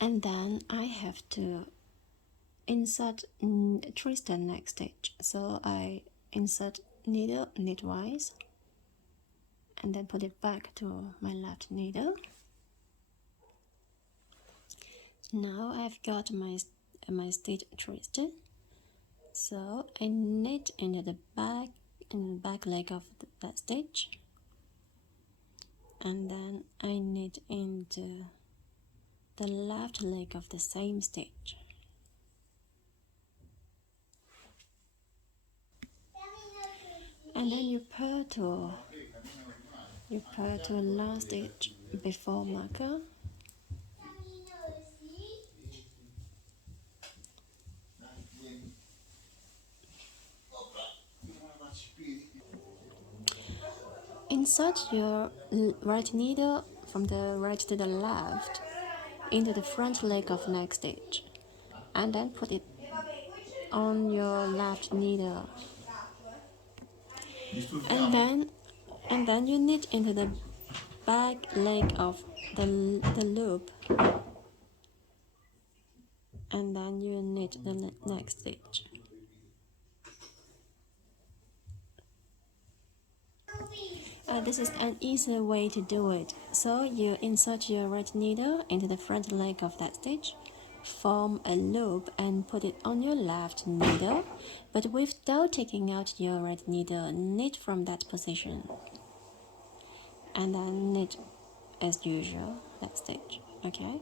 And then I have to insert trace the next stitch. So I insert needle knitwise and then put it back to my left needle. Now I've got my stitch twisted. So I knit into the back leg of that stitch, and then I knit into the left leg of the same stitch. And then you purl to last stitch before marker. Insert your right needle from the right to the left into the front leg of next stitch, and then put it on your left needle. And then you knit into the back leg of the loop, and then you knit the next stitch. This is an easy way to do it. So you insert your right needle into the front leg of that stitch, form a loop and put it on your left needle, but without taking out your right needle, knit from that position, and then knit as usual that stitch. Okay,